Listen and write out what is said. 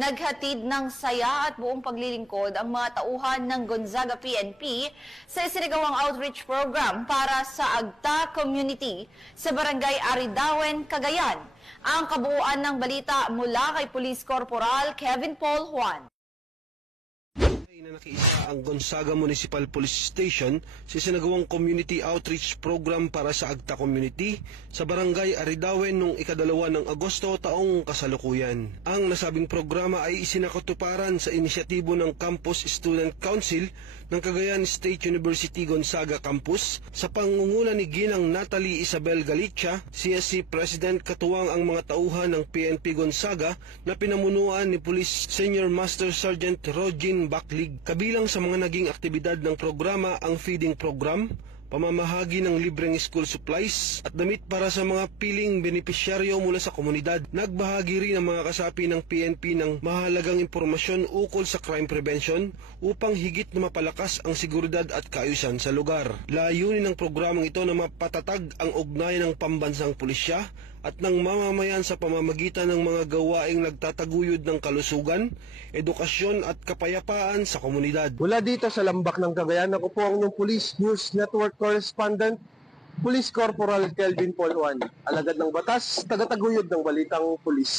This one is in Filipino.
Naghatid ng saya at buong paglilingkod ang mga tauhan ng Gonzaga PNP sa isinagawang outreach program para sa Agta Community sa Barangay Aridawen, Cagayan. Ang kabuuan ng balita mula kay Police Corporal Kevin Paul Juan. Na nakiisa ang Gonzaga Municipal Police Station sa isinagawang community outreach program para sa Agta Community sa Barangay Aridawen noong ika-2 ng Agosto taong kasalukuyan. Ang nasabing programa ay isinakatuparan sa inisyatibo ng Campus Student Council ng Cagayan State University Gonzaga Campus sa pangunguna ni Ginang Natalie Isabel Galicia, CSC President, katuwang ang mga tauhan ng PNP Gonzaga na pinamunuan ni Police Senior Master Sergeant Rogin Baklig. Kabilang sa mga naging aktibidad ng programa ang feeding program, pamamahagi ng libreng school supplies at damit para sa mga piling benepisyaryo mula sa komunidad. Nagbahagi rin ang mga kasapi ng PNP ng mahalagang impormasyon ukol sa crime prevention upang higit na mapalakas ang seguridad at kaayusan sa lugar. Layunin ng programang ito na mapatatag ang ugnayan ng pambansang pulisya at ng mamamayan sa pamamagitan ng mga gawaing nagtataguyod ng kalusugan, edukasyon at kapayapaan sa komunidad. Mula dito sa Lambak ng Cagayan, ako po ang inyong Police News Network Correspondent, Police Corporal Kelvin Paul Juan, alagad ng batas, tagataguyod ng balitang pulis.